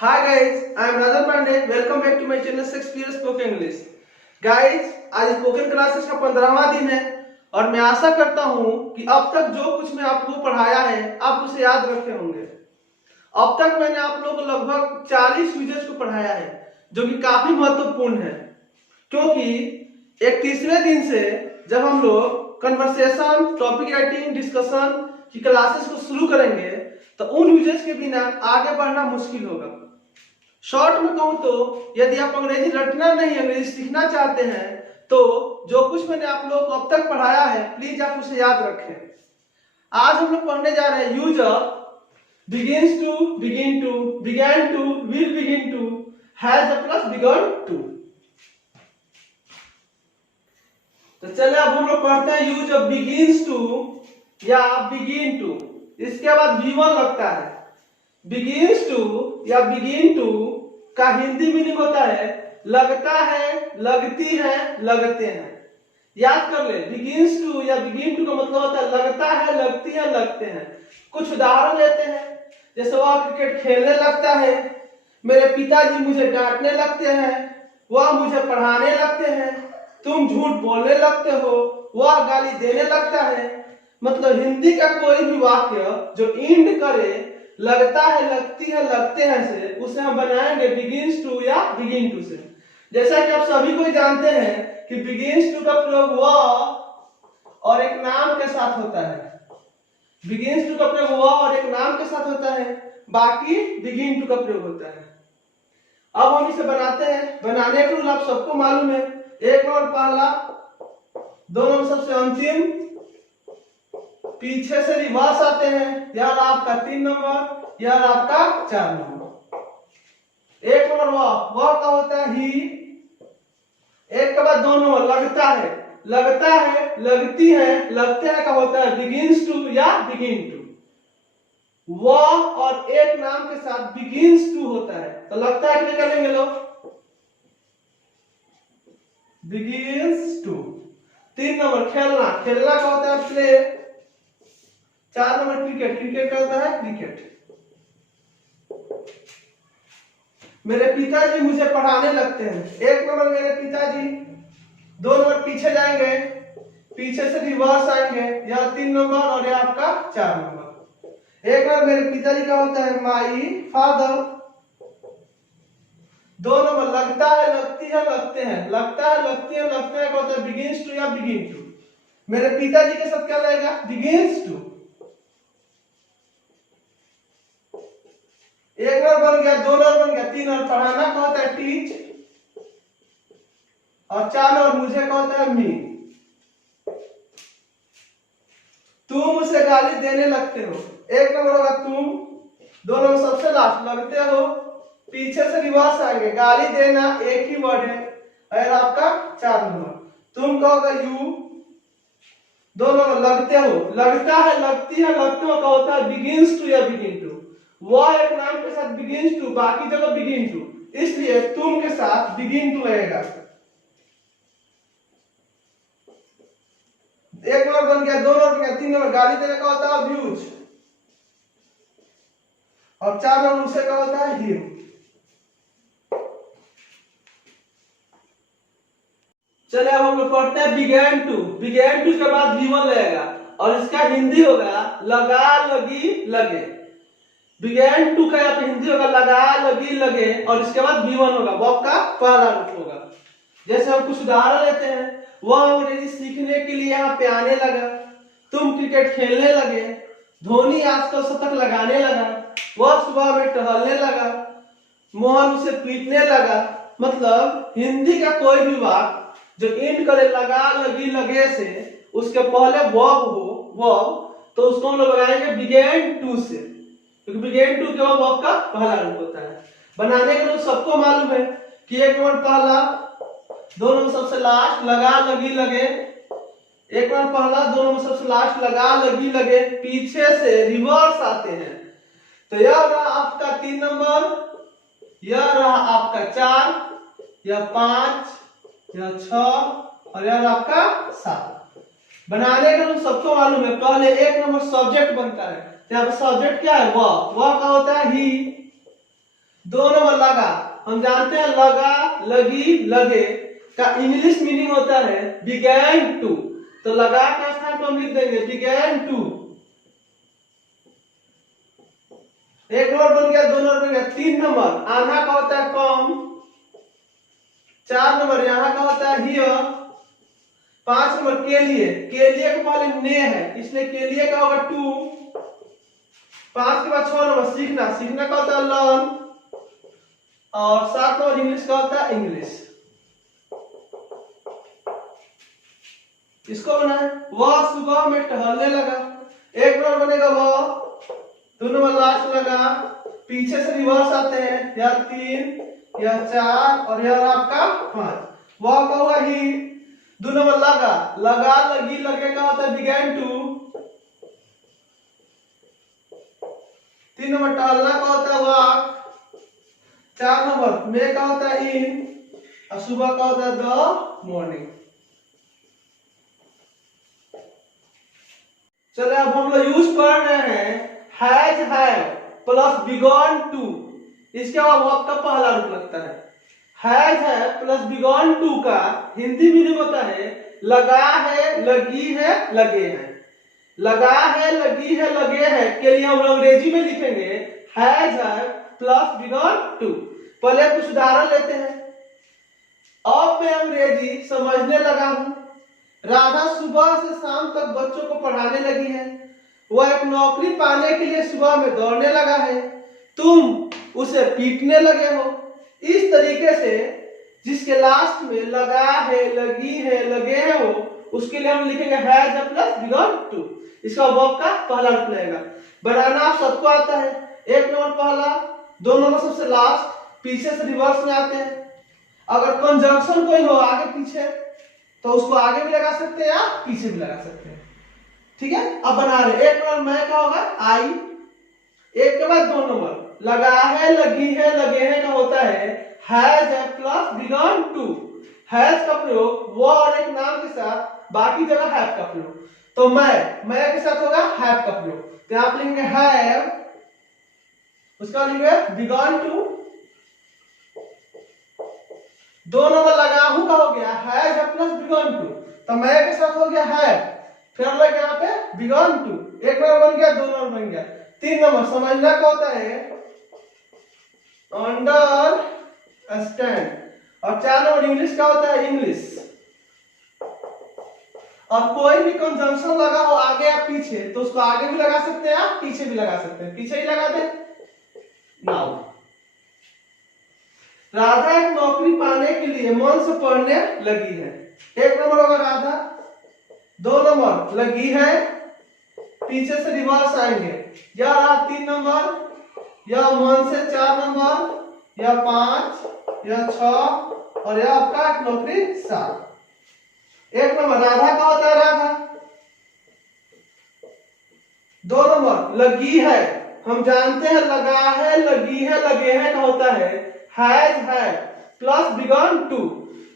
Hi guys, I am Rajan Pandey. Welcome back to my channel Shakespeare Spoken English. Guys, आज spoken classes का 15वां दिन है और मैं आशा करता हूँ कि अब तक जो कुछ मैं आपको पढ़ाया है आप उसे याद रखे होंगे। अब तक मैंने आप लोगों को लगभग 40 यूजेस को पढ़ाया है जो कि काफी महत्वपूर्ण है, क्योंकि 31वें दिन से जब हम लोग कन्वर्सेशन, टॉपिक राइटिंग, डिस्कशन की क्लासेस को शुरू करेंगे तो उन यूजेस के बिना आगे बढ़ना मुश्किल होगा। शॉर्ट में कहूं तो यदि आप अंग्रेजी रटना नहीं, अंग्रेजी सीखना चाहते हैं तो जो कुछ मैंने आप लोगों को अब तक पढ़ाया है प्लीज आप उसे याद रखें। आज हम लोग पढ़ने जा रहे हैं use of begins to, begin to, began to, will begin to, has plus begun to। तो चलिए अब हम लोग पढ़ते हैं यूज ऑफ begins to या begin to। इसके बाद V1 लगता है। begins to या begin to का हिंदी मीनिंग होता है लगता है, लगती है, लगते हैं। याद कर ले, begins to या begin to का मतलब होता है लगता है, लगती है, लगते हैं। कुछ उदाहरण लेते हैं, जैसे वह क्रिकेट खेलने लगता है, मेरे पिताजी मुझे डांटने लगते हैं, वह मुझे पढ़ाने लगते हैं, तुम झूठ बोलने लगते हो, वह गाली देने लगता है। मतलब हिंदी का कोई भी वाक्य जो इंड करे लगता है, लगती है, लगते हैं से उसे हम बनाएंगे begins to या begin to से। जैसा कि आप सभी को जानते हैं कि begins to का प्रयोग वह और एक नाम के साथ होता है। begins to का प्रयोग वह और एक नाम के साथ होता है, बाकी begin to का प्रयोग होता है। अब हम इसे बनाते हैं। बनाने का रूल आप सबको मालूम है, एक नंबर पहला, दो नंबर सबसे अंतिम, पीछे से रिवर्स आते हैं, यार आपका 3 नंबर, यार आपका 4 नंबर। एक नंबर वह का होता है ही, एक के बाद 2 नंबर लगता है, लगता है, लगती है, लगते हैं का होता है begins to या begin to। वह और एक नाम के साथ begins to होता है तो लगता है कि क्या करेंगे लोग, begins to। 3 नंबर खेलना, खेलना का होता है प्ले। 4 नंबर क्रिकेट, क्रिकेट का होता है क्रिकेट। मेरे पिताजी मुझे पढ़ाने लगते हैं, 1 नंबर मेरे पिताजी, 2 नंबर पीछे जाएंगे, पीछे से रिवर्स आएंगे, यह 3 नंबर और यह आपका 4 नंबर। 1 नंबर मेरे पिताजी का होता है माई फादर। 2 नंबर लगता है, लगती है, लगते हैं, लगता है, लगती है, लगते हैं का होता है begins to या begin to। मेरे पिताजी के साथ क्या रहेगा, begins to। 1 नंबर बन गया, 2 नंबर बन गया, 3 नंबर पढ़ाना का होता है टीच और 4 नंबर मुझे का होता है मी। तुम उसे गाली देने लगते हो, 1 नंबर होगा तुम, 2 नंबर सबसे लास्ट लगते हो, पीछे से रिवर्स आएंगे, गाली देना एक ही वर्ड है और आपका 4 नंबर। तुम कहोगे यू, 2 नंबर लगते हो, लगता है, लगती है, लगते हो का होता है begins to या begin to। वह एक नाम के साथ begins to, बाकी जगह begin to, इसलिए तुम के साथ begin to रहेगा। 1 नंबर बन गया, 2 नंबर बन गया, 3 नंबर गाली देने का होता है abuse और 4 नंबर उसे का होता है him। चलिए अब हम लोग पढ़ते हैं began to। began to के बाद V1 लगेगा और इसका हिंदी होगा लगा, लगी, लगे। began to का यहाँ पे हिंदी होगा लगा, लगी, लगे और इसके बाद V1 होगा, वर्ब का पहला रूप होगा। जैसे हम कुछ उदाहरण लेते हैं, वह अंग्रेजी सीखने के लिए यहाँ पे आने लगा, तुम क्रिकेट खेलने लगे, धोनी आजकल शतक लगाने लगा, वह सुबह में टहलने लगा, मोहन उसे पीटने लगा। मतलब हिंदी का कोई भी वाक्य जो एंड करे लगा, लगी, लगे से उसके पहले वर्ब हो, वर्ब, तो उसको हम लोग लगाएंगे began to से, क्योंकि began to के वर्ब का पहला रूप होता है। बनाने के लिए सबको मालूम है कि 1 नंबर पहला, 2 नंबर सबसे लास्ट, लगा, लगी, लगे। 1 नंबर पहला, 2 नंबर सबसे लास्ट, लगा, लगी, लगे, पीछे से रिवर्स आते हैं। तो यह रहा आपका 3 नंबर, यह रहा आपका 4, यह 5, यह 6 और यह आपका 7। बनाने का तो सबको मालूम है, पहले 1 नंबर सब्जेक्ट बनता है, यहाँ पे सब्जेक्ट क्या है, वह का होता है ही। 2 नंबर लगा। हम जानते हैं लगा, लगी, लगे का इंग्लिश मीनिंग होता है बिगैन टू। तो लगा का स्थान पर हम लिख देंगे बिगैन टू। एक नंबर बन गया, 2 नंबर बन गया। 3 नंबर आधा का होता है कम। 4 नंबर यहाँ का होता है हियर। 5 नंबर के लिए के पहले ने है इसलिए के लिए का होगा टू। 5 के बाद 6 नंबर सीखना, सीखना का होता है लर्न। और 7 नंबर इंग्लिश का होता है इंग्लिश। इसको बना है वह सुबह में टहलने लगा। 1 नंबर बनेगा वह। 2 नंबर लास्ट लगा। पीछे से रिवर्स आते हैं, यह 3, यह 4 और यह आपका 5। वह का हुआ ही। 2 नंबर लगा, लगा, लगी, लगे का होता है बिगैन टू। 3 नंबर टहलना का होता है वॉक। 4 नंबर में का होता है इन और सुबह का होता है द मॉर्निंग। चलिए अब हम लोग यूज कर रहे हैं हैज हैव प्लस बिगॉन टू। इसके बाद वर्ब का पहला रूप लगता है। हैज हैव प्लस बिगॉन टू का हिंदी मीनिंग होता है लगा है, लगी है, लगे हैं। लगा है, लगी है, लगे हैं के लिए हम लोग अंग्रेजी में लिखेंगे हैज हैव प्लस बिगॉन टू। पहले कुछ उदाहरण लेते हैं। अब मैं अंग्रेजी समझने लगा हूं। राधा सुबह से शाम तक बच्चों को पढ़ाने लगी है। वह एक नौकरी पाने के लिए सुबह में दौड़ने लगा है। तुम उसे पीटने लगे हो। इस तरीके से जिसके लास्ट में लगा है, लगी है, लगे हैं हो उसके लिए हम लिखेंगे हैज प्लस बिगॉन टू। इसका वर्ब का पहला रूप लगेगा। बनाना आप सबको आता है। 1 नंबर पहला, 2 नंबर सबसे लास्ट, पीछे से रिवर्स में आते हैं। अगर कंजंक्शन कोई हो आगे पीछे तो उसको आगे भी लगा सकते हैं या पीछे भी लगा सकते हैं। ठीक है, अब बना रहे। 1 नंबर मैं का होगा आई। 1 के बाद 2 नंबर लगा है, लगी है, लगे हैं का होता है हैज प्लस बिगॉन टू। हैज का प्रयोग वो और एक नाम के साथ, बाकी जगह हैव का प्रयोग। तो मैं के साथ होगा हैव का प्रयोग। तो आप लिखेंगे हैव, उसका लिखेंगे बिगॉन टू। 2 नंबर लगा हूं का हो गया हैज प्लस बिगॉन टू। तो मैं के साथ हो गया हैव, फिर लगे यहाँ पे बिगॉन टू। 1 नंबर बन गया, 2 नंबर बन गया। 3 नंबर समझना का होता है अंडर स्टैंड और 4 नंबर इंग्लिश का होता है इंग्लिश। और कोई भी कंजंक्शन लगा हो आगे या पीछे तो उसको आगे भी लगा सकते हैं या पीछे भी लगा सकते हैं। पीछे ही लगा दे नाउ। राधा एक नौकरी पाने के लिए मन से पढ़ने लगी है। 1 नंबर होगा राधा। 2 नंबर लगी है, पीछे से रिवर्स आएंगे। या रहा 3 नंबर, या मन से 4 नंबर, या 5, या 6 और या आपका नौकरी 7। 1 नंबर राधा का होता है राधा। 2 नंबर लगी है, हम जानते हैं लगा है, लगी है, लगे हैं का होता है हैज है प्लस बिगॉन टू।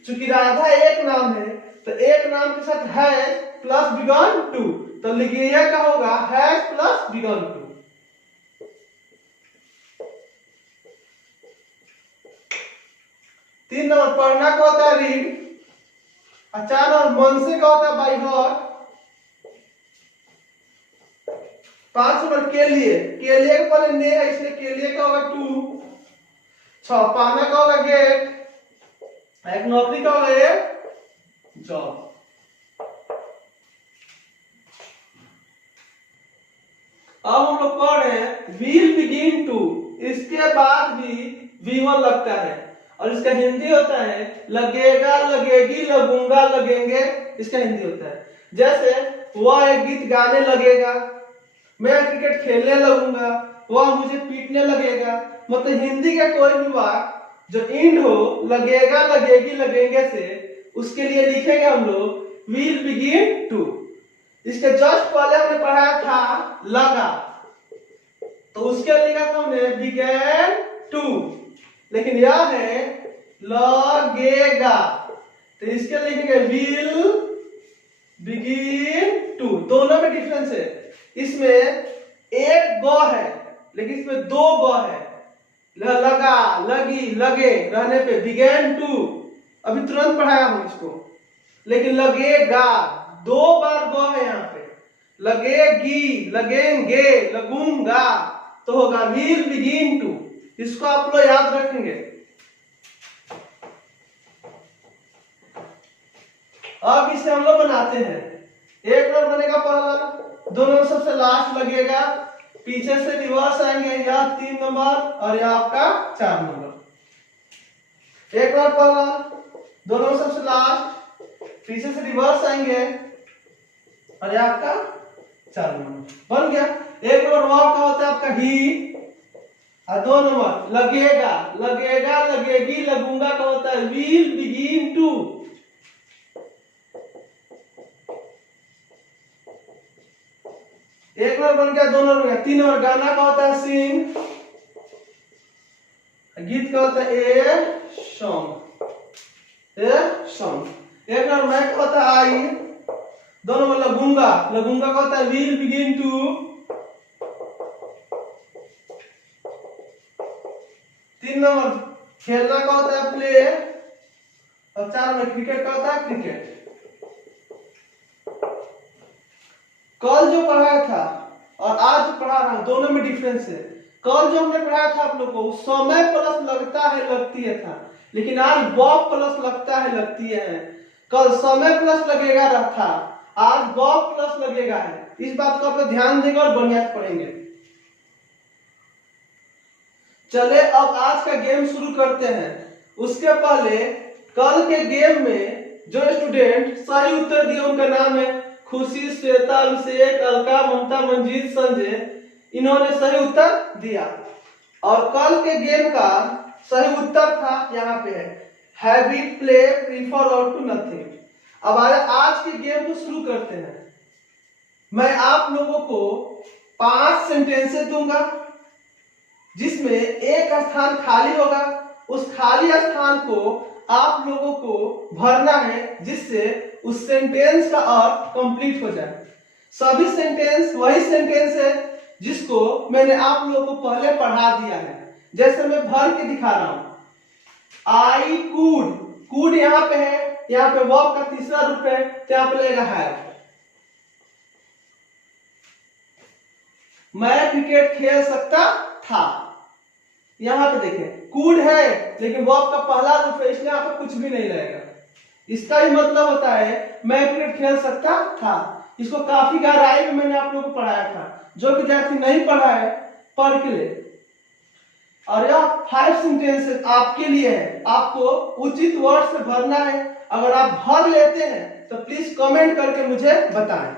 चूंकि राधा एक नाम है तो एक नाम के साथ हैज प्लस बिगॉन टू, तो लिखिए का होगा हैज प्लस बिगॉन टू। तीन नंबर पढ़ना का होता है रीड। 4 नंबर मन से का होता है बाई हार्ट। 5 नंबर के लिए के पहले ने है इसलिए के लिए का होगा टू। 6 पाना का होगा गेट। एक नौकरी का होगा ये जॉब। अब हम लोग पढ़ रहे हैं विल बिगिन टू। इसके बाद भी V1 लगता है और इसका हिंदी होता है लगेगा, लगेगी, लगूंगा, लगेंगे। इसका हिंदी होता है जैसे वह एक गीत गाने लगेगा, मैं क्रिकेट खेलने लगूंगा, वह मुझे पीटने लगेगा। मतलब हिंदी का कोई भी वाक्य जो इंड हो लगेगा, लगेगी, लगेंगे से उसके लिए लिखेंगे हम लोग विल बिगिन टू। इसके जस्ट पहले हमने पढ़ाया था लगा, तो उसके लिए लिखा था हमने बिगैन टू, लेकिन यह है लगेगा तो इसके लिए लिखेंगे विल बिगिन टू। दोनों में डिफरेंस है। इसमें एक गो है लेकिन इसमें 2 गो है। लगा, लगी, लगे रहने पे बिगेन टू, अभी तुरंत पढ़ाया हूं इसको। लेकिन लगेगा, दो बार ग है यहाँ पे, लगेगी, लगेंगे, लगूंगा, तो होगा विल बिगिन टू। इसको आप लोग याद रखेंगे। अब इसे हम लोग बनाते हैं। एक बार बनेगा पहला, दोनों में सबसे लास्ट लगेगा, पीछे से रिवर्स आएंगे, यह 3 नंबर और यह आपका 4 नंबर। एक बार पहला, दोनों में सबसे लास्ट, पीछे से रिवर्स आएंगे और यह आपका 4 नंबर बन गया। एक नंबर वह का होता है आपका ही, और 2 नंबर लगेगा, लगेगा, लगेगी, लगूंगा का होता है विल बिगिन टू। एक नंबर बन गया, 2 नंबर बन गया। 3 नंबर गाना का होता है सिंग, गीत का होता है ए सॉन्ग, ए सॉन्ग। एक नंबर मैं का होता है आई, 2 नंबर लगूंगा, लगूंगा का होता है विल बिगिन टू। 3 नंबर खेलना का होता है प्ले, और 4 नंबर क्रिकेट का होता है क्रिकेट। कल जो पढ़ाया था और आज पढ़ा रहा हूं, दोनों में डिफरेंस है। कल जो हमने पढ़ाया था आप लोग को, समय प्लस लगता है लगती है था, लेकिन आज बॉब प्लस लगता है लगती है। कल समय प्लस लगेगा था, आज बॉब प्लस लगेगा है। इस बात को आप ध्यान देंगे और बढ़िया से पढ़ेंगे। चले अब आज का गेम शुरू करते हैं। उसके पहले कल के गेम में जो स्टूडेंट सही उत्तर दिए उनका नाम है खुशी, श्वेता, अभिषेक, अलका, ममता, मंजीत, संजय। इन्होंने सही उत्तर दिया। और कल के गेम का सही उत्तर था यहाँ पे है हैबिट, प्ले, प्रीफर और टू नथिंग। अब आज के गेम को शुरू करते हैं। मैं आप लोगों को 5 सेंटेंसेस दूंगा जिसमें एक स्थान खाली होगा। उस खाली स्थान को आप लोगों को भरना है, जिससे उस सेंटेंस का अर्थ कंप्लीट हो जाए। सभी सेंटेंस वही सेंटेंस है जिसको मैंने आप लोगों को पहले पढ़ा दिया है। जैसे मैं भर के दिखा रहा हूं, आई कुड, कुड यहाँ पे है, यहाँ पे वर्ब का तीसरा रूप है, तो यहाँ पे लगेगा हैव। मैं क्रिकेट खेल सकता था, यहाँ पे देखें कुड है लेकिन वर्ब का पहला रूप है, इसलिए यहाँ पे कुछ भी नहीं रहेगा। इसका ही मतलब होता है मैं क्रिकेट खेल सकता था। इसको काफी गहराई में मैंने आप लोगों को पढ़ाया था। जो विद्यार्थी नहीं पढ़ा है पढ़ के ले। और यह 5 सेंटेंसेस आपके लिए है, आपको उचित वर्ड से भरना है। अगर आप भर लेते हैं तो प्लीज कमेंट करके मुझे बताएं।